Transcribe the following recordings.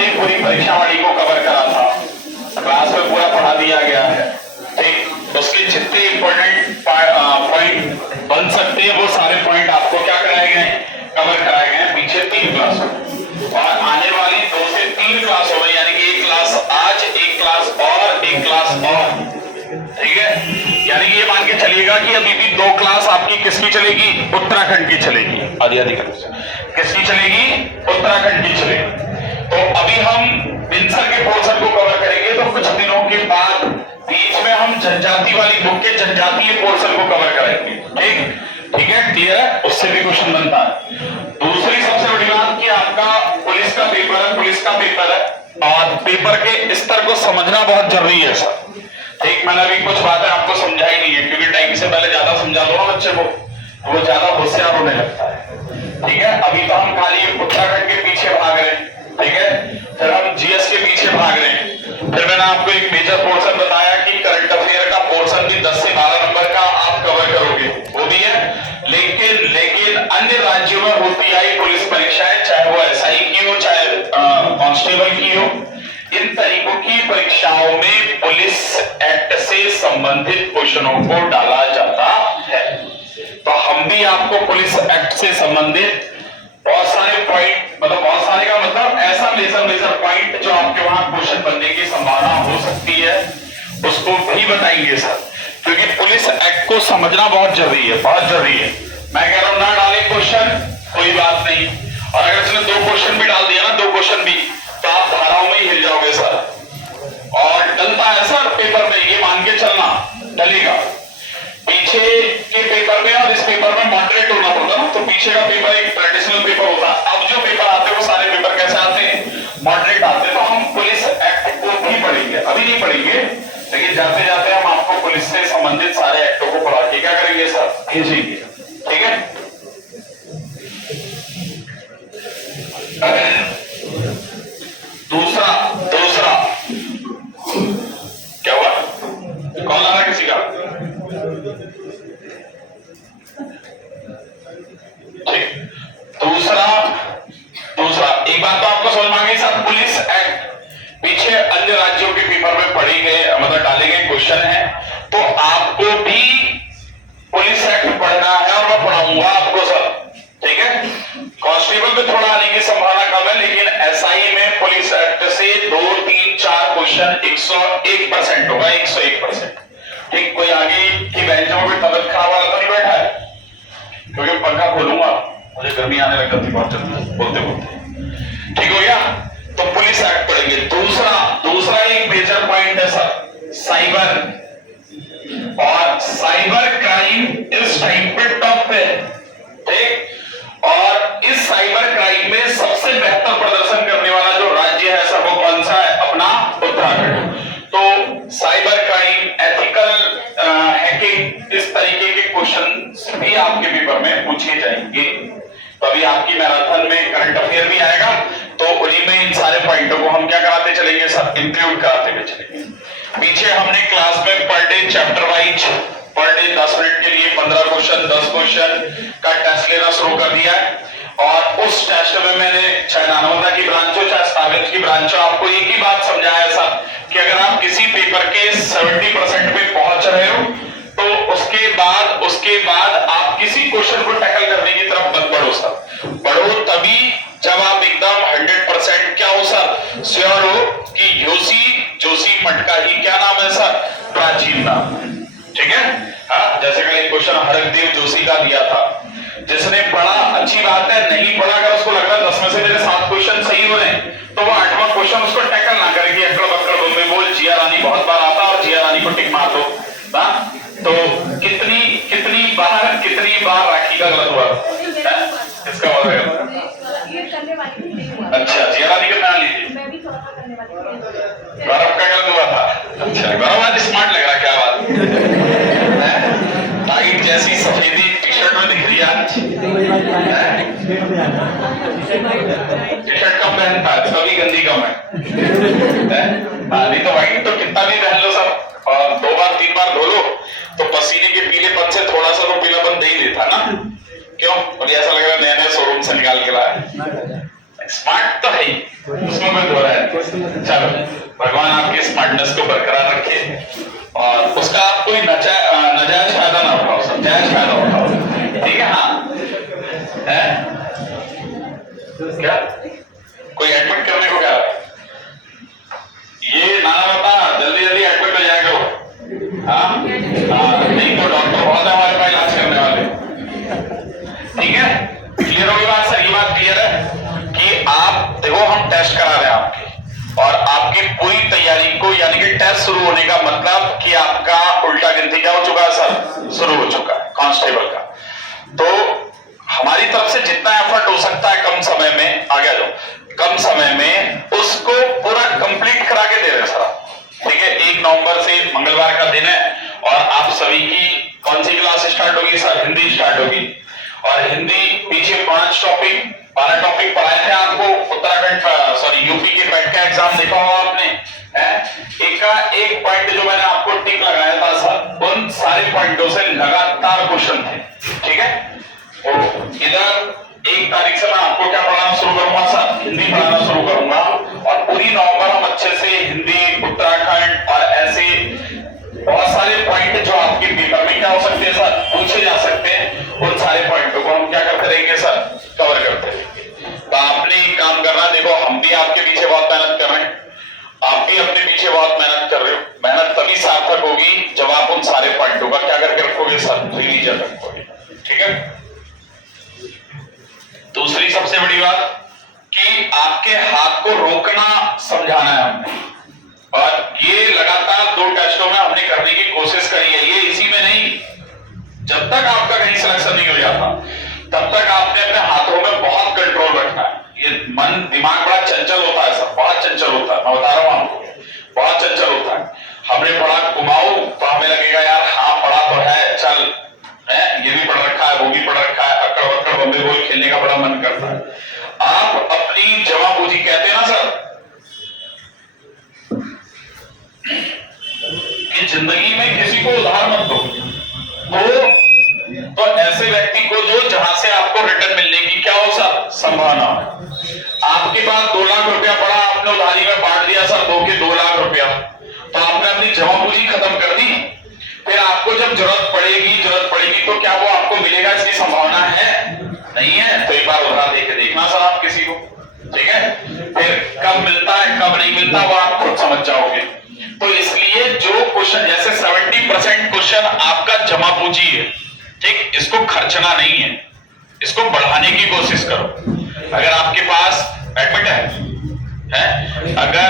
ने पूरी परीक्षावली को कवर करा था, क्लास में पूरा पढ़ा दिया गया है, ठीक। उसके जितने इंपॉर्टेंट पॉइंट बन सकते हैं वो सारे पॉइंट आपको क्या कराए गए, कवर कराए गए पीछे 3 क्लास और आने वाली 2 से 3 क्लास हो गई, यानी कि एक क्लास आज, एक क्लास और, एक क्लास और, ठीक है। यानी कि ये मान के चलिएगा कि अभी भी 2 क्लास आपकी किसकी चलेगी, उत्तराखंड की चलेगी, आधी आधी किसकी चलेगी, उत्तराखंड की चलेगी। तो अभी हम बिनसर के पोर्शन को कवर करेंगे, तो कुछ दिनों के बाद बीच में हम जनजाति वाली बुक के जनजातीय पोर्शन को कवर करेंगे, ठीक है, क्लियर है। उससे भी क्वेश्चन बनता है। दूसरी सबसे बड़ी बात कि आपका पुलिस का पेपर है और पेपर के स्तर को समझना बहुत जरूरी है सर, ठीक। मैंने अभी कुछ बातें आपको समझाई नहीं है, क्योंकि टाइम से पहले ज्यादा समझा दो ना बच्चे को, वो ज्यादा होशियार होने लगता है, ठीक है। अभी तो हम खाली उत्तराखंड के पीछे भाग रहे हैं, ठीक है, फिर हम जीएस के पीछे भाग रहे हैं, फिर मैंने आपको एक मेजर पोर्शन बताया कि करंट अफेयर का पोर्शन भी 10 से 12 नंबर का आप कवर करोगे, वो भी है। लेकिन अन्य राज्यों में होती आई पुलिस परीक्षाएं, चाहे वो एसआई की हो, चाहे कांस्टेबल की हो, इन तरीकों की परीक्षाओं में पुलिस एक्ट से संबंधित क्वेश्चनों को डाला जाता है। तो हम भी आपको पुलिस एक्ट से संबंधित बहुत सारे पॉइंट, मतलब बहुत सारे का मतलब ऐसा मेजर पॉइंट जो आपके वहां क्वेश्चन बनने की संभावना हो सकती है, उसको भी बताएंगे सर, क्योंकि पुलिस एक्ट को समझना बहुत जरूरी है, बहुत जरूरी है। मैं कह रहा हूं ना डाले क्वेश्चन कोई बात नहीं, और अगर इसने 2 क्वेश्चन भी डाल दिया ना, 2 क्वेश्चन भी, तो आप धाराओं में ही हिल जाओगे सर। और डलता है सर पेपर में, ये मान के चलना डलेगा। पीछे के पेपर में और इस पेपर में मॉडरेट होना पड़ता ना, तो पीछे का पेपर एक ट्रेडिशनल पेपर होता है, अब जो पेपर आते हैं वो सारे पेपर कैसे आते हैं, मॉडरेट आते हैं। तो हम पुलिस एक्ट को भी पढ़ेंगे, अभी नहीं पढ़ेंगे, लेकिन जाते जाते हम आपको पुलिस से संबंधित सारे एक्टों को पढ़ा के क्या करेंगे सर, भेजेंगे, ठीक है। दूसरा क्या हुआ, कॉल आ रहा है किसी का, ठीक। दूसरा एक बात तो आपको समझ में आ गई सर, पुलिस एक्ट पीछे अन्य राज्यों के पेपर में पढ़े गए, मतलब डाले गए क्वेश्चन है, तो आपको भी पुलिस एक्ट पढ़ना है और मैं पढ़ाऊंगा आपको सर, ठीक है। कांस्टेबल में थोड़ा आने की संभावना कम है, लेकिन एसआई में पुलिस एक्ट से 2, 3, 4 क्वेश्चन 101% होगा, 101%, ठीक। कोई आगे की बेंचों में तबियत खराब वाला तो नहीं बैठा है, क्योंकि पंखा खोलूंगा, मुझे गर्मी आने लग जाती बहुत जल्दी बोलते बोलते, ठीक हो गया। तो पुलिस एक्ट पढ़ेंगे। दूसरा एक मेजर पॉइंट है सर, साइबर, और साइबर क्राइम इस टाइम पे टॉप पे, ठीक। और इस साइबर क्राइम में सबसे बेहतर प्रदर्शन करने वाला जो राज्य है सर, वो कौन सा है, अपना उत्तराखंड। तो साइबर क्राइम, एथिकल हैकिंग, इस तरीके के क्वेश्चन भी आपके पेपर में पूछे जाएंगे। तो अभी आपकी मैराथन में करंट अफेयर भी आएगा, तो उन्हीं में इन सारे पॉइंटों को हम क्या कराते चलेंगे सर, इंक्लूड कराते हुए चलेंगे। पीछे हमने क्लास में per day chapter wise, per day 10 minute के लिए 15 क्वेश्चन, 10 क्वेश्चन का टेस्ट लेना शुरू कर दिया है। और उस टेस्ट में मैंने चाहे नानवदा की ब्रांच हो, चाहे स्टावेज की ब्रांच हो, आपको एक ही बात समझाया सर कि अगर आप किसी पेपर के 70% पे पहुंच रहे हो, तो उसके बाद आप किसी क्वेश्चन को टैकल करने की तरफ मत बढ़ो सर। बढ़ो तभी जब आप एकदम 100% क्या हो सर, श्योर हो कि जोशी मठ का ही क्या नाम है सर, प्राचीन नाम है, ठीक है। हाँ, जैसे कल एक क्वेश्चन हरकदेव जोशी का दिया था, जिसने पढ़ा अच्छी बात है, नहीं पढ़ा अगर उसको लग रहा है 10 में से मेरे 7 क्वेश्चन सही हो रहे हैं, तो वो 8वां क्वेश्चन उसको टैकल ना करे कि अकड़ बकड़ बम्बे बोल, जिया रानी बहुत बार आता और जिया रानी को टिक मार दो। तो कितनी बार राखी का गलत हुआ, इसका मतलब अच्छा, जिया रानी के नाम लीजिए, गौरव का गलत हुआ था। अच्छा, गौरव आज स्मार्ट लग रहा, क्या बात, टाइट जैसी सफेदी टी शर्ट में दिख रही आज, टी शर्ट कम पहनता है, कभी गंदी कम है, नहीं तो व्हाइट तो कितना भी पहन लो सर, और 2 बार 3 बार धो लो तो पसीने के पीलेपन से थोड़ा सा तो पीलापन दे ही देता ना, क्यों, मुझे ऐसा लग रहा है नए शोरूम से निकाल के लाया, स्मार्ट तो है ही, उसमें कोई धो रहा है चलो, भगवान आपकी स्मार्टनेस को बरकरार रखे और उसका आप कोई नाजायज फायदा ना उठाओ, सब जायज फायदा उठाओ, ठीक है? हाँ, है क्या कोई एडमिट करने को क्या ये ना बता, जल्दी जल्दी एडमिट हो जाएगा वो। हाँ, नहीं तो डॉक्टर बहुत है हमारे पास इलाज करने वाले, ठीक है? क्लियर होगी बात सर? ये बात क्लियर है कि आप देखो, हम टेस्ट करा रहे हैं आपके और आपकी पूरी तैयारी को, यानी कि टेस्ट शुरू होने का मतलब कि आपका उल्टा गिनती क्या हो चुका है सर? शुरू हो चुका है कांस्टेबल का। तो हमारी तरफ से जितना एफर्ट हो सकता है कम समय में, आगे जाओ, कम समय में उसको पूरा कंप्लीट करा के दे रहे हैं सर, ठीक है? 1 नवंबर से मंगलवार का दिन है और आप सभी की कौन सी क्लास स्टार्ट होगी सर? हिंदी स्टार्ट होगी। और हिंदी पीछे 5 टॉपिक 12 टॉपिक पढ़ाए थे आपको, उत्तराखंड यूपी के पैट का एग्जाम देखा होगा आपने, है? एक का एक पॉइंट जो मैंने आपको टिक लगाया था सर, उन सारे पॉइंटों से लगातार क्वेश्चन थे, ठीक है? तो इधर 1 तारीख से मैं आपको क्या पढ़ाना शुरू करूंगा सर? हिंदी पढ़ाना शुरू करूंगा और पूरी नवंबर हम अच्छे से हिंदी, उत्तराखंड और ऐसे बहुत सारे पॉइंट जो आपके पेपर में क्या हो सकते हैं सर? पूछे जा सकते हैं, उन सारे पॉइंटों को हम क्या करते रहेंगे सर? कवर करते रहेंगे। तो आपने एक काम करना, देखो हम भी आपके पीछे बहुत मेहनत कर रहे हैं, आप भी अपने पीछे बहुत मेहनत कर रहे हो। मेहनत तभी सार्थक होगी जब आप उन सारे पॉइंटों का क्या करके रखोगे सर? रिवीजन रखोगे, ठीक है? दूसरी सबसे बड़ी बात कि आपके हाथ को रोकना समझाना है हमने, और ये लगातार 2 टेस्टों में हमने करने की कोशिश करी है। ये इसी में नहीं, जब तक आपका कहीं सिलेक्शन नहीं हो जाता तब तक आपने अपने हाथों में बहुत कंट्रोल रखना है। ये मन दिमाग बड़ा चंचल होता है सर, बहुत चंचल होता है, मैं बता रहा हूं आपको, बहुत चंचल होता है। हमने पढ़ा घुमाओ तो हमें लगेगा यार हाँ पढ़ा तो है, चल है, ये भी पढ़ रखा है, वो भी पढ़ रखा है, अक्कड़ बक्कड़ बम्बे बॉय खेलने का बड़ा मन करता है। आप अपनी जमा पूंजी कहते हैं ना सर कि जिंदगी में किसी को उधार मत दो, तो ऐसे व्यक्ति को जो जहां से आपको रिटर्न मिलने की क्या हो सर? संभावना है। आपके पास 2 लाख रुपया पड़ा, आपने उधारी में बांट दिया सर 2 के 2 लाख रुपया, तो आपने अपनी जमा पूंजी खत्म कर दी। फिर आपको जब जरूरत पड़ेगी तो क्या वो आपको मिलेगा? इसकी संभावना है? नहीं है। तो एक बार उधार देके देखना सर आप किसी को, ठीक है? फिर कब मिलता है कब नहीं मिलता वो आप खुद समझ जाओगे। तो इसलिए जो क्वेश्चन, जैसे 70% क्वेश्चन आपका जमा पूंजी है, ठीक, इसको खर्चना नहीं है, इसको बढ़ाने की कोशिश करो। अगर आपके पास एडमिट है? अगर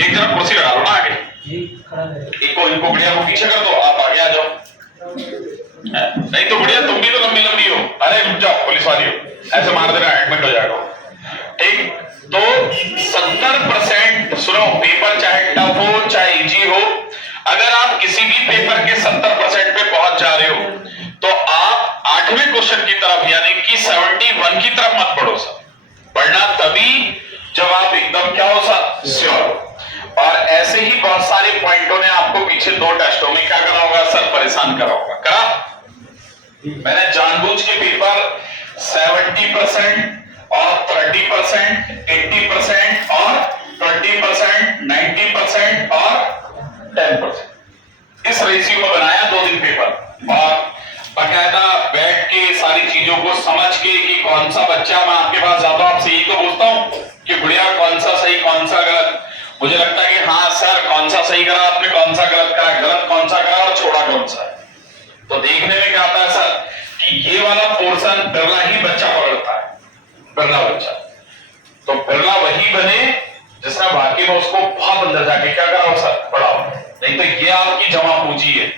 एक जरा कुर्सी लगा लो ना आगे, इनको गुड़िया को पीछे कर दो, आप आगे आ जाओ, नहीं तो गुड़िया तुम भी तो लंबी लंबी हो, अरे रुक जाओ पुलिस वाली हो, ऐसे मार देना एडमिट हो जाएगा, ठीक? तो 70%, सुनो, पेपर चाहे टफ हो चाहे इजी हो, अगर आप किसी भी पेपर के 70% पे पहुंच जा रहे हो तो आप 8वें क्वेश्चन की तरफ यानी कि 71 की तरफ मत बढ़ो सर। बढ़ना तभी जब आप एकदम क्या हो सर? श्योर। और ऐसे ही बहुत सारे पॉइंटों ने आपको पीछे 2 टेस्टों में क्या करा होगा सर? परेशान करा होगा। करा? मैंने जानबूझ के पेपर 70% और 30%, 80% और 20%, 90% और 10%, इस रेशियो में बनाया 2 दिन पेपर, और बकायदा बैठ के सारी चीजों को समझ के कि कौन सा बच्चा, मैं आपके पास जाता हूं, आपसे यही तो पूछता हूं कि गुड़िया कौन सा सही कौन सा गलत। मुझे लगता है कि हाँ सर कौन सा सही करा आपने, कौन सा गलत करा, गलत कौन सा करा और छोड़ा कौन सा। तो देखने में क्या आता है सर कि ये वाला पोर्शन बिरला ही बच्चा पकड़ता है, बिरला बच्चा। तो बिरला वही बने जिसने वाकई में उसको बहुत अंदर जाके क्या करा सर? पढ़ाओ। नहीं तो ये आपकी जमा पूंजी है,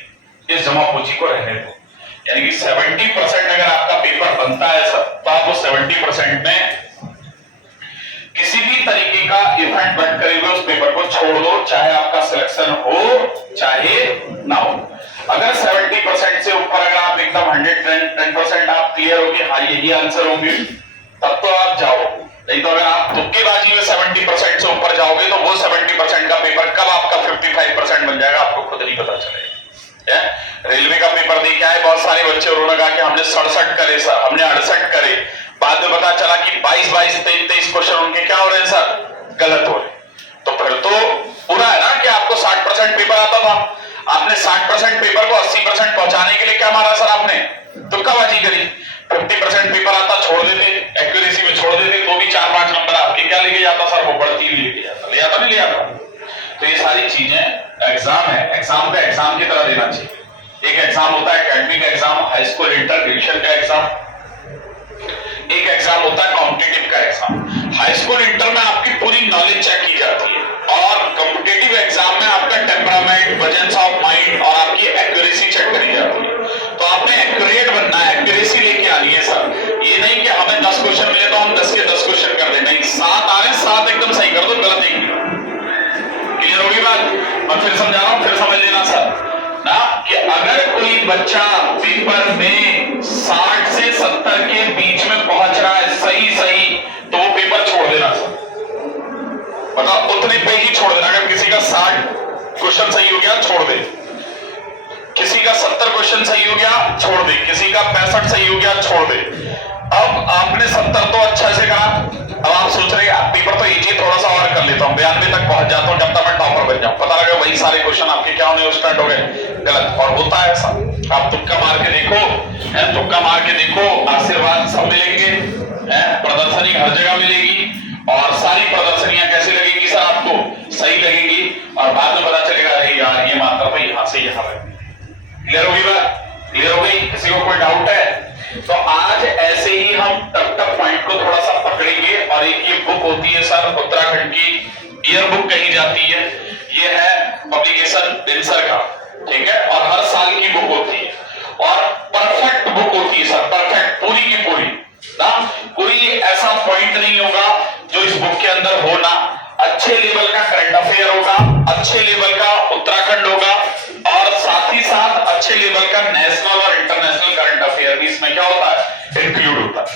इस जमा पूंजी को रहने दो। यानी कि 70% अगर आपका पेपर बनता है सर, तो आप वो 70% में किसी भी तरीके का इवेंट बन करे हुए उस पेपर को छोड़ दो, चाहे आपका सिलेक्शन हो चाहे ना हो। अगर 70% से ऊपर अगर आप एकदम 110% आप क्लियर हो कि हाँ यही आंसर होंगे, तब तो आप जाओ। नहीं तो अगर आप तुक्केबाजी में 70% से ऊपर जाओगे तो वो 70% का पेपर कब आपका 55% बन जाएगा आपको खुद नहीं पता चलेगा। रेलवे का पेपर दे के आए बहुत सारे बच्चे, उन्होंने कहा कि हमने 67 करे सर, हमने 68 करे, बाद में पता चला कि 22, 23, 23 क्वेश्चन उनके क्या हो रहे हैं सर? गलत हो रहे। 60% पेपर को 80% पहुंचाने के लिए क्या मारा सर आपने? तुक्काबाजी करी। 50% पेपर आता छोड़ देते, एक्यूरेसी में छोड़ देते, तो भी 4-5 नंबर आपके क्या लेके जाता सर? वो बढ़ती हुई लेके जाता। ले आता नहीं ले आता? तो ये सारी चीजें एग्जाम है, एग्जाम का एग्जाम की तरह देना चाहिए। एक एग्जाम होता है academic exam, high school inter division का एग्जाम, एक एग्जाम होता है कॉम्पिटिटिव का एग्जाम। हाई स्कूल इंटर में आपकी पूरी नॉलेज चेक की जाती है और कॉम्पिटिटिव एग्जाम में आपका टेम्परामेंट, प्रेजेंस ऑफ माइंड और आपकी एक्यूरेसी चेक करी जाती है। तो आपने एक्यूरेट बनना है, एक्यूरेसी लेके आनी है सर। ये नहीं कि हमें 10 क्वेश्चन मिले तो हम 10 के 10 क्वेश्चन कर दें, नहीं, 7 आ रहे हैं 7 एकदम सही कर दो, गलत नहीं। क्लियर होगी बात? मैं फिर समझा रहा हूं, फिर समझ लेना सर ना, कि अगर कोई बच्चा पेपर में 60 से 70 के बीच में पहुंच रहा है सही सही, तो वो पेपर छोड़ देना सर। मतलब उतने पे ही छोड़ देना। अगर किसी का 60 क्वेश्चन सही हो गया छोड़ दे, किसी का 70 क्वेश्चन सही हो गया छोड़ दे, किसी का 65 सही हो गया छोड़ दे। अब आपने 70 तो अच्छा से करा, अब आप सोच रहे हैं पेपर तो इजी, थोड़ा सा और कर लेता हूं, 92 तक पहुंच जाता हूं, जब तक मैं टॉपर बन जाऊं। पता लगा वही सारे क्वेश्चन आपके क्या होने स्टार्ट हो गए, गलत। और होता है ऐसा, आप तुक्का मार के देखो, तुक्का मार के देखो, आशीर्वाद सब मिलेंगे, प्रदर्शनी हर जगह मिलेगी, और सारी प्रदर्शनियां कैसी लगेगी सर आपको? सही लगेगी, और बाद में पता चलेगा अरे यार ये मात्रा तो यहाँ से यहाँ लगी। क्लियर होगी बात? क्लियर हो गई? किसी को कोई डाउट है? तो आज ऐसे ही हम टक टक पॉइंट को थोड़ा सा पकड़ेंगे। और एक ये बुक होती है सर उत्तराखंड की, ईयर बुक कही जाती है, ये है पब्लिकेशन बिनसर का, ठीक है, और हर साल की बुक होती है और परफेक्ट बुक होती है सर, परफेक्ट, पूरी की पूरी ना, कोई ऐसा पॉइंट नहीं होगा जो इस बुक के अंदर हो ना। अच्छे लेवल का करंट अफेयर होगा, अच्छे लेवल का उत्तराखंड होगा, और साथ ही साथ अच्छे लेवल का नेशनल और इंटरनेशनल करंट अफेयर भी इसमें क्या होता है? इंक्लूड होता है।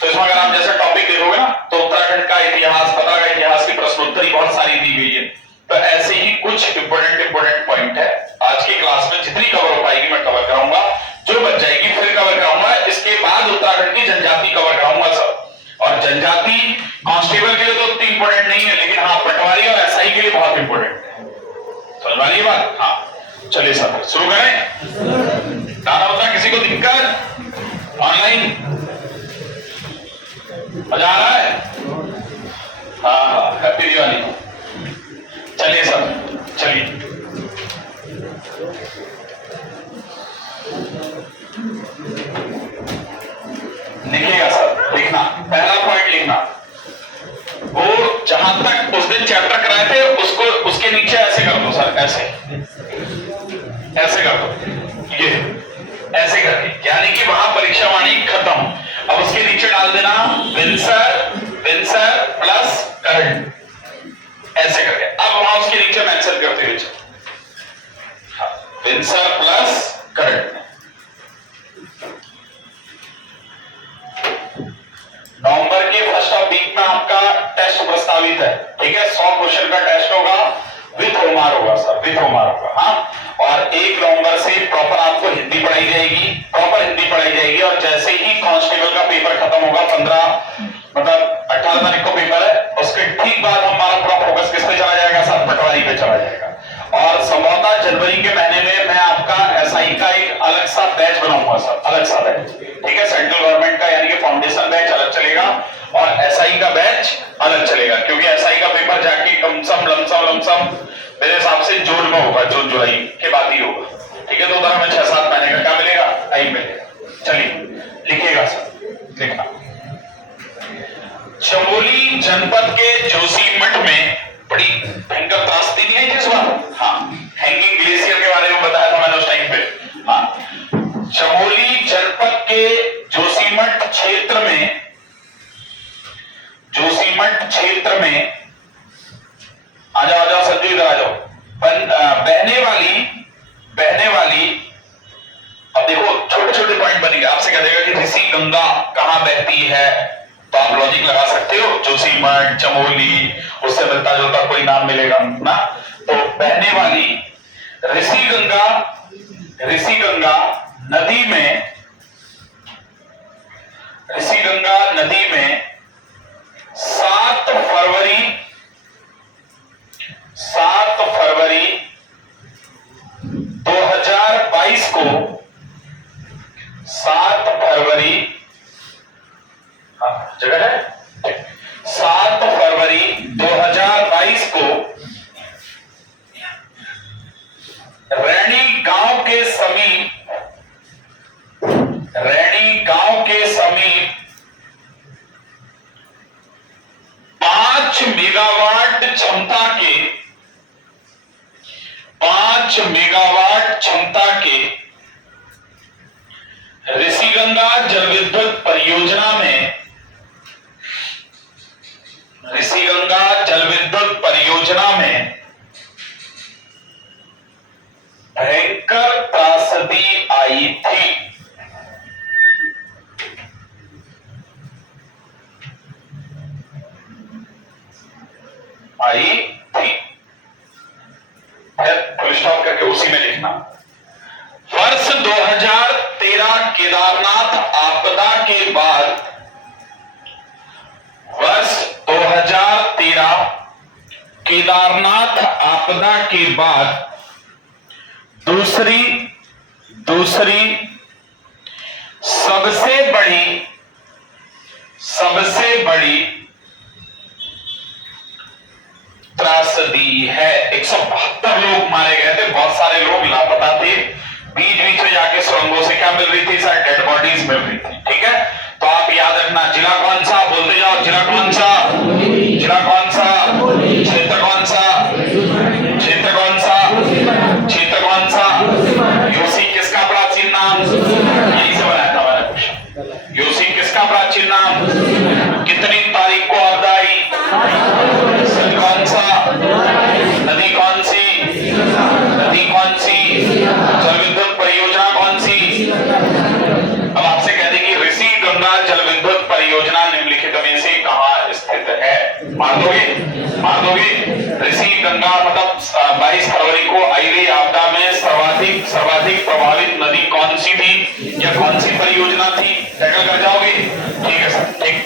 तो इसमें अगर आप जैसे टॉपिक देखोगे ना, तो उत्तराखंड का इतिहास, पता लगा इतिहास की प्रश्नोत्तरी बहुत सारी दी गई है। तो ऐसे ही कुछ इंपोर्टेंट पॉइंट है आज की क्लास में, जितनी कवर हो पाएगी मैं कवर कराऊंगा, जो बच जाएगी फिर कवर कराऊंगा। इसके बाद उत्तराखंड की जनजाति कवर कराऊंगा सर। और जनजाति कांस्टेबल के लिए तो उतनी इंपोर्टेंट नहीं है, लेकिन हाँ पटवारी और एसआई के लिए बहुत इंपोर्टेंट है। समझ वाली बात? हाँ चलिए सर शुरू करें। गाना होता किसी को दिक्कत? ऑनलाइन मजा आ रहा है? हाँ हैप्पी दिवाली। चलिए सर, चलिए लिखिएगा सर, लिखना पहला पॉइंट लिखना। वो जहां तक उस दिन चैप्टर कराए थे उसको उसके नीचे ऐसे कर दो सर, ऐसे ऐसे कर दो, ये ऐसे करके, यानी कि वहां परीक्षा वाणी खत्म। अब उसके नीचे डाल देना विंसर प्लस करंट, ऐसे करके। अब वहां उसके नीचे मेंशन करते हुए विंसर प्लस करंट। नवंबर के फर्स्ट ऑफ वीक में आपका टेस्ट प्रस्तावित है, ठीक है, 100 क्वेश्चन का टेस्ट होगा, विद होमवर्क होगा सर, विद होमवर्क होगा। हाँ, और 1 नवंबर से प्रॉपर आपको हिंदी पढ़ाई जाएगी, प्रॉपर हिंदी पढ़ाई जाएगी। और जैसे ही कांस्टेबल का पेपर खत्म होगा, 18 तारीख को पेपर है, उसके ठीक बाद हमारा पूरा फोकस किस पे चला जाएगा सर? पटवारी पे चला जाएगा। और संभवतः जनवरी के महीने में मैं आपका एसआई का एक अलग सा बैच बनाऊंगा सर, अलग सा बैच, ठीक है, सेंट्रल गवर्नमेंट का, यानी कि फाउंडेशन बैच अलग चलेगा और एसआई का बैच अलग चलेगा। क्योंकि एसआई का पेपर जाके लमसम मेरे हिसाब से जून में होगा, जून जुलाई के बाद ही होगा, ठीक है। तो उधर हमें 6-7 महीने का क्या मिलेगा? टाइम मिलेगा। चलिए लिखिएगा सर, लिखना। चमोली जनपद के जोशीमठ में बड़ी भयंकर त्रासदी नहीं है जिस बार, हाँ, हैंगिंग ग्लेशियर के बारे में बताया था मैंने उस टाइम पे। हाँ, चमोली जनपद के जोशीमठ क्षेत्र में आ जाओ संजू, इधर आ जाओ। बहने वाली, अब देखो छोटे छोटे पॉइंट बनेंगे। आपसे कह देगा कि ऋषि गंगा कहां बहती है, तो आप लॉजिक लगा सकते हो, जोशीमठ, चमोली, उससे मिलता जुलता कोई नाम मिलेगा ना। तो बहने वाली ऋषि गंगा नदी में 7 फरवरी 2000 मेगावाट क्षमता के 5 मेगावाट क्षमता के ऋषिगंगा जल विद्युत परियोजना में भयंकर त्रासदी आई थी। फुल स्टॉप करके उसी में लिखना। वर्ष 2013 केदारनाथ आपदा के बाद, वर्ष 2013 केदारनाथ आपदा के बाद दूसरी सबसे बड़ी त्रासदी है। 172 लोग मारे गए थे, बहुत सारे लोग लापता थे, बीच बीच में जाके सुरंगों से क्या मिल रही थी सर? डेड बॉडीज मिल रही थी। ठीक है, तो आप याद रखना, जिला कौन सा? बोलते जाओ, जिला कौन सा? जिला कौन सा? क्षेत्र कौन सा? क्षेत्र कौन सा? क्षेत्र कौन सा? यूसी किसका प्राचीन नाम? यही से बनाया था मैंने क्वेश्चन। यूसी किसका प्राचीन नाम? कितनी तारीख को आपदा आई? कौन सा? नदी कौन सी? नदी कौन सी? जल विद्युत परियोजना कौन सी? अब आपसे कह दें कि ऋषि गंगा जल विद्युत परियोजना निम्नलिखित में से कहां स्थित है? मार दोगे? ऋषि गंगा मतलब 22 फरवरी को आई हुई आपदा में सर्वाधिक प्रभावित नदी कौन सी थी या कौन सी परियोजना थी? टैकल कर जाओगे? ठीक है सर, ठीक।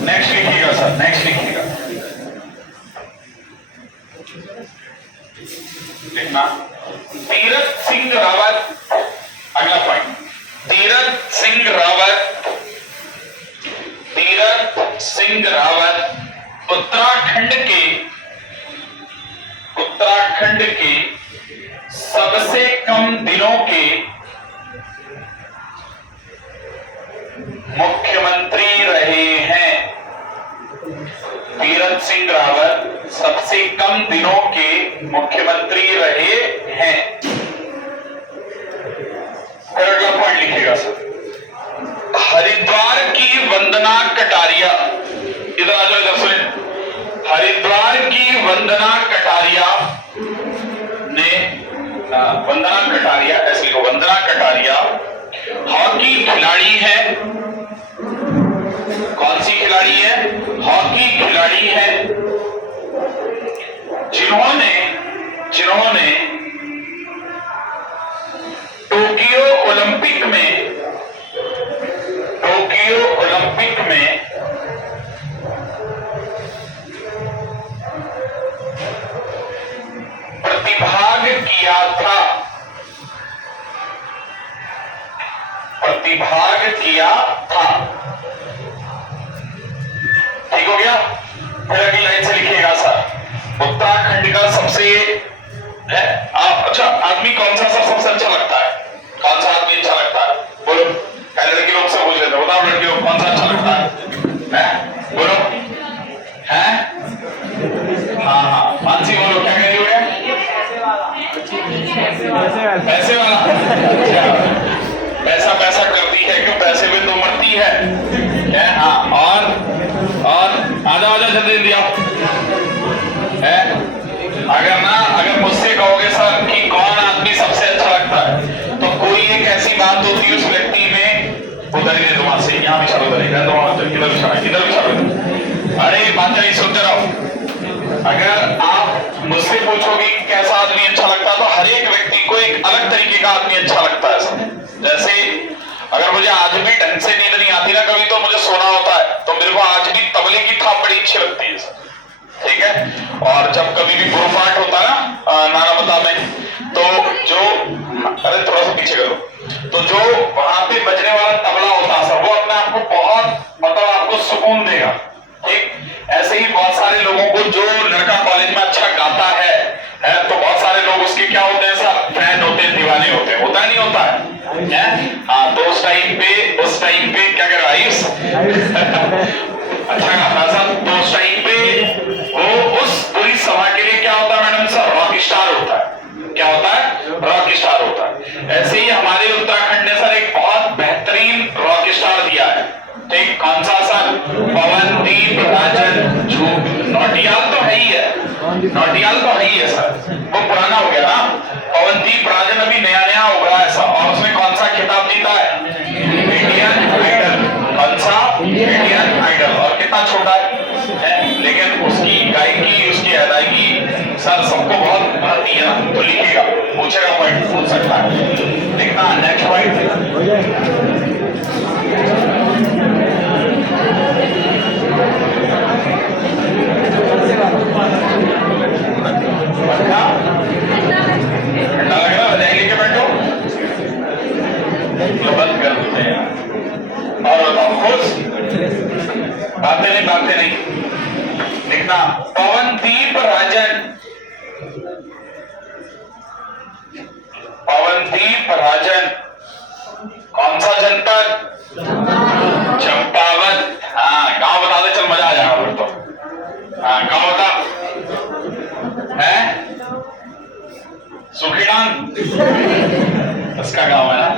नेक्स्ट लिखिएगा सर, नेक्स्ट लिखिएगा, लिखना तीरथ सिंह रावत। अगला पॉइंट, तीरथ सिंह रावत उत्तराखंड के सबसे कम दिनों के मुख्यमंत्री रहे हैं। तीरथ सिंह रावत सबसे कम दिनों के मुख्यमंत्री रहे हैं। फिर अगला पॉइंट लिखेगा सर, हरिद्वार की वंदना कटारिया। इधर आ जाओ, इधर सुनिए। हरिद्वार की वंदना कटारिया ने वंदना कटारिया, ऐसे लिखो, वंदना कटारिया हॉकी खिलाड़ी है। कौन सी खिलाड़ी है? हॉकी खिलाड़ी है, जिन्होंने टोक्यो ओलंपिक में प्रतिभाग किया था। ठीक हो गया? फिर अगली लाइन से लिखिएगा सर, उत्तराखंड का सबसे है अच्छा आदमी कौन सा सर सबसे अच्छा लगता है? कौन सा आदमी अच्छा लगता है? बोलो, पहले लड़की लोग से पूछ लेते हैं, बताओ लड़की लोग कौन सा अच्छा लगता है? बोलो, है? हाँ, मानसी बोलो, क्या कह रही हो? पैसे वाला। पैसा करती है क्यों? पैसे में तो मरती है। हाँ, और आजा जल्दी आओ। अगर मुझसे कहोगे सर कि कौन आदमी सबसे अच्छा लगता है, तो कोई एक ऐसी बात होती है उस व्यक्ति में, उधर ही दिमाग से यहाँ भी चालू करेगा, इधर भी चालू। अरे बात नहीं सुनते रहो। अगर आप मुझसे पूछोगे कि कैसा आदमी अच्छा लगता है, तो हर एक व्यक्ति को एक अलग तरीके का आदमी अच्छा लगता है। जैसे अगर मुझे आज भी ढंग से नींद नहीं आती ना कभी, तो मुझे सोना होता है, तो मेरे को आज भी तबले की थाप बड़ी अच्छी लगती है सर। ठीक है, और जब कभी भी गुरुपाठ होता है ना नानावता में, तो जो अरे थोड़ा सा पीछे करो, तो जो वहां पे बजने वाला तबला होता है सर, वो अपने आप को बहुत मतलब आपको सुकून देगा। ठीक, ऐसे ही बहुत सारे लोगों को, जो लड़का कॉलेज में अच्छा गाता है तो बहुत सारे लोग उसके क्या होते हैं सर, फैन होते हैं, दीवाने होते हैं, होता नहीं होता है? हाँ, तो उस टाइम पे क्या कर आयुष अच्छा गाता सर, तो उस टाइम पे वो उस पूरी सभा के लिए क्या होता है मैडम सर, रॉक स्टार होता है। क्या होता है? रॉक स्टार होता है। ऐसे ही हमारे उत्तराखंड ने सर एक बहुत बेहतरीन रॉक स्टार दिया है। ठीक, कौन सा सर? पवनदीप राजन नौटियाल तो है ही है, नौटियाल तो है ही है सर, वो पुराना हो गया ना। पवनदीप राजन अभी नया नया उभरा है सर, और उसने कौन सा खिताब जीता है? Indian Idol. कौन सा? Indian Idol. और कितना छोटा है, लेकिन उसकी गायकी, उसकी अदायगी सर सबको बहुत भाती है ना। तो लिखेगा, पूछेगा, पॉइंट पूछ सकता है। लिखना नेक्स्ट पॉइंट। ठंडा लग रहा है, लेके बैठो, बंद कर देते हैं। और बताओ, खुश? बातें नहीं लिखना। पवनदीप राजन, पवनदीप राजन कौन सा जनपद? चंपावत। हाँ, गांव बता दे, चल मजा आ जाएगा फिर तो। हाँ, गांव बता है सुखीडांग, इसका गांव है ना।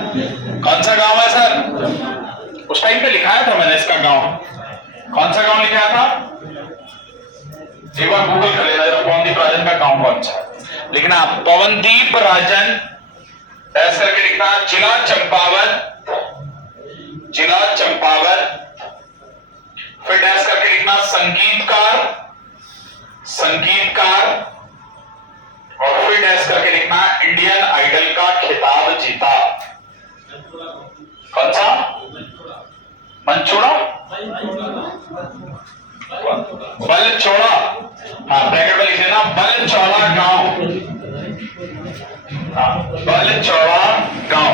कौन सा गांव है सर? उस टाइम पे लिखाया था मैंने इसका गांव। कौन सा गांव लिखाया था? एक बार गूगल कर लेना जरा, पवनदीप राजन का गांव कौन सा। लिखना पवनदीप राजन, ऐसा करके लिखना, जिला चंपावत, जिला चंपावत। फिर डैश करके लिखना संगीतकार, संगीतकार। और फिर डैश करके लिखना इंडियन आइडल का खिताब जीता। कौन सा? मंचूड़ा, बलचौड़ा। हाँ, ब्रैकेट में लिख लेना, बलचौड़ा गांव। हाँ, बलचौड़ा गांव।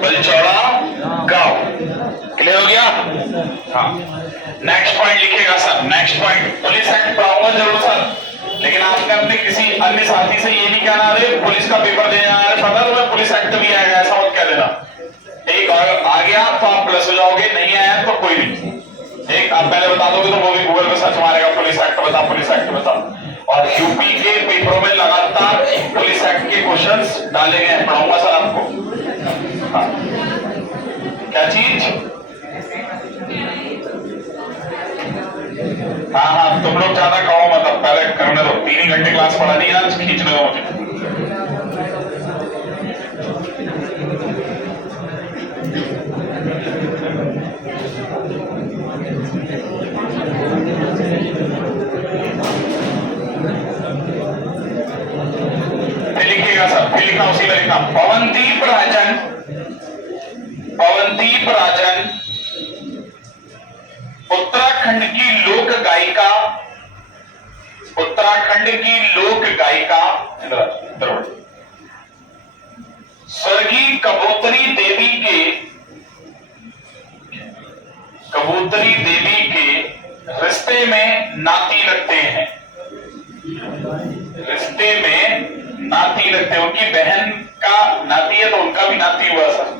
बलचौड़ा गांव। क्लियर हो गया? हाँ, नेक्स्ट पॉइंट लिखिएगा sir. Next point, police act पढ़ाऊंगा जरूर सर, लेकिन आपने अपने किसी अन्य साथी से ये नहीं कहना रे पुलिस का पेपर देने आ रहे, पता तुम्हें पुलिस एक्ट भी आएगा, ऐसा मत कह देना। ठीक, और आ गया तो आप प्लस हो जाओगे, नहीं आया तो कोई नहीं। एक आप पहले बता दोगे तो वो भी गूगल पे सर्च मारेगा, पुलिस एक्ट बता, पुलिस एक्ट बता। और यूपी के पेपरों में लगातार पुलिस एक्ट के क्वेश्चंस डाले गए हैं, पढ़ाऊंगा सर आपको। हाँ, क्या चीज? हाँ, तुम लोग ज्यादा कहो मत, अब पहले करने दो। 3 घंटे क्लास पढ़ा दी आज, खींचने दो मुझे। लिखिएगा सर, फिर लिखना, उसी में लिखना, पवनदीप राजन, पवनदीप राजन उत्तराखंड की लोक गायिका, उत्तराखंड की लोक गायिका स्वर्गीय कबूतरी देवी के, कबूतरी देवी के रिश्ते में नाती लगते हैं, रिश्ते में नाती लगते हैं। उनकी बहन का नाती है तो उनका भी नाती हुआ सर,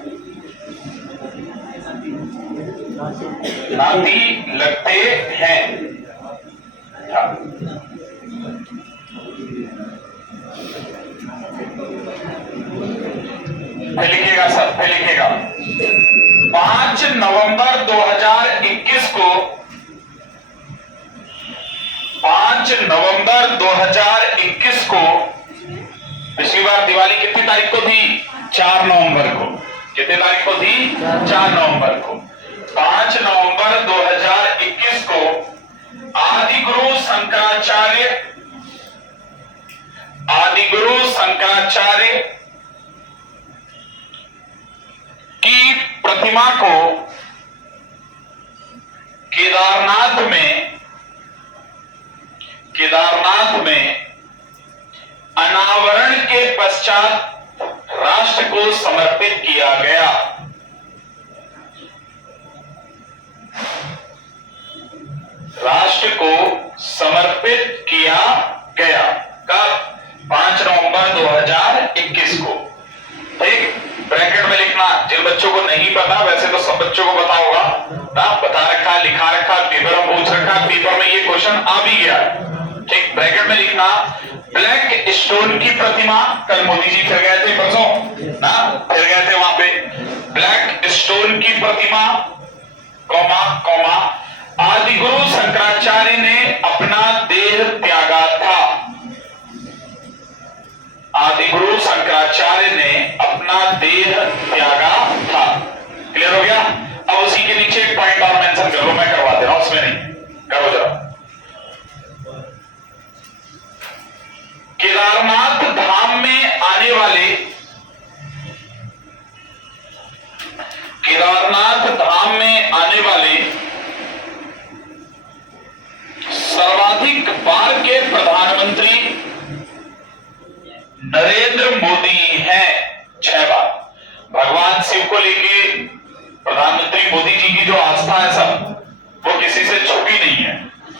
नाती लगते हैं। फिर लिखिएगा सर, फिर लिखिएगा, 5 नवंबर 2021 को, 5 नवंबर 2021 को, पिछली बार दिवाली कितनी तारीख को थी? 4 नवंबर को। कितनी तारीख को थी? 4 नवंबर को। 5 नवंबर 2021 को आदिगुरु शंकराचार्य, आदिगुरु शंकराचार्य की प्रतिमा को पश्चात राष्ट्र को समर्पित किया गया। राष्ट्र को समर्पित किया गया कब? 5 नवंबर 2021 को। ठीक, ब्रैकेट में लिखना। जिन बच्चों को नहीं पता, वैसे तो सब बच्चों को पता होगा ना, बता रखा, लिखा रखा, पेपर में पूछ रखा, पेपर में ये क्वेश्चन आ भी गया। ठीक, ब्रैकेट में लिखना ब्लैक स्टोन की प्रतिमा। कल मोदी जी फिर गए थे, परसों ना फिर गए थे वहां पे। ब्लैक स्टोन की प्रतिमा कौमा कौमा आदिगुरु शंकराचार्य ने अपना देह त्यागा था। आदिगुरु शंकराचार्य ने अपना देह त्यागा था। क्लियर हो गया? अब उसी के नीचे एक पॉइंट और मेंशन कर लो, मैं करवा दे रहा हूं, उसमें नहीं करो जरा। केदारनाथ धाम में आने वाले, केदारनाथ धाम में आने वाले सर्वाधिक बार के प्रधानमंत्री नरेंद्र मोदी हैं, 6 बार। भगवान शिव को लेके प्रधानमंत्री मोदी जी की जो आस्था है सब, वो किसी से छुपी नहीं है।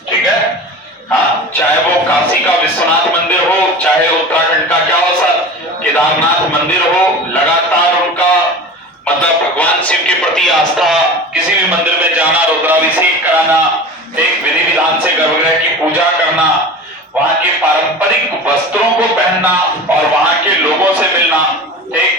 ठीक है? हाँ, चाहे वो काशी का विश्वनाथ मंदिर हो, चाहे उत्तराखंड का क्या हो सर, केदारनाथ मंदिर हो, लगातार उनका मतलब भगवान शिव के प्रति आस्था, किसी भी मंदिर में जाना, रुद्राभिषेक कराना, एक विधि विधान से गर्भगृह की पूजा करना, वहां के पारंपरिक वस्त्रों को पहनना और वहां के लोगों से मिलना। ठीक,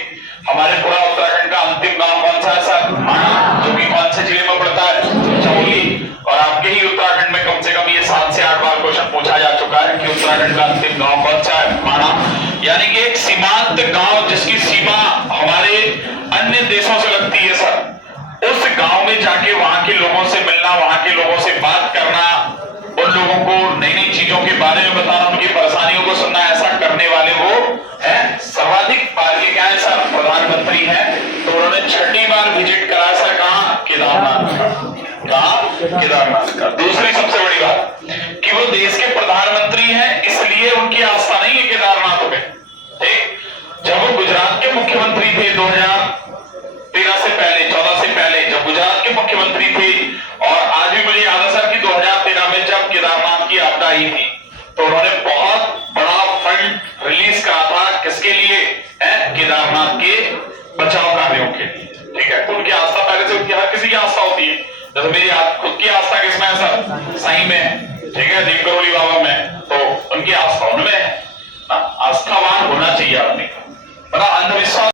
हमारे पूरा उत्तराखंड का अंतिम गांव कौन सा है सर? माणा, जो कि कौन से जिले में पड़ता है? चमोली। और आपके ही उत्तराखंड में कम से कम ये 7 से 8 बार क्वेश्चन पूछा जा चुका है कि उत्तराखंड का अंतिम गांव कौन सा है? माणा। यानी कि एक सीमांत गांव जिसकी सीमा हमारे अन्य देशों से लगती है सर, उस गांव में जाके वहां के लोगों से मिलना, वहां के लोगों से बात करना, उन लोगों को नई नई चीजों के बारे में बताना, उनकी परेशानियों को सुनना, ऐसा करने वाले वो हैं सर्वाधिक बार के क्या है सर? प्रधानमंत्री हैं। तो उन्होंने 6ठी बार विजिट करा सर, कहां? केदारनाथ का। कहां? केदारनाथ का। दूसरी सबसे बड़ी बात कि वो देश के प्रधानमंत्री हैं, इसलिए उनकी आस्था नहीं है केदारनाथ में। ठीक, जब वो गुजरात के मुख्यमंत्री थे 2013 से पहले, 14 से पहले, जब गुजरात के मुख्यमंत्री थे, और आज भी मुझे याद है सर कि 2013 में जब केदारनाथ की आपदा आई थी, तो उन्होंने बहुत बड़ा फंड रिलीज करा था। किसके लिए? केदारनाथ के बचाव कार्यों के लिए। ठीक है, तो उनकी आस्था पहले से, उनकी हर किसी की आस्था होती है। जैसे मेरी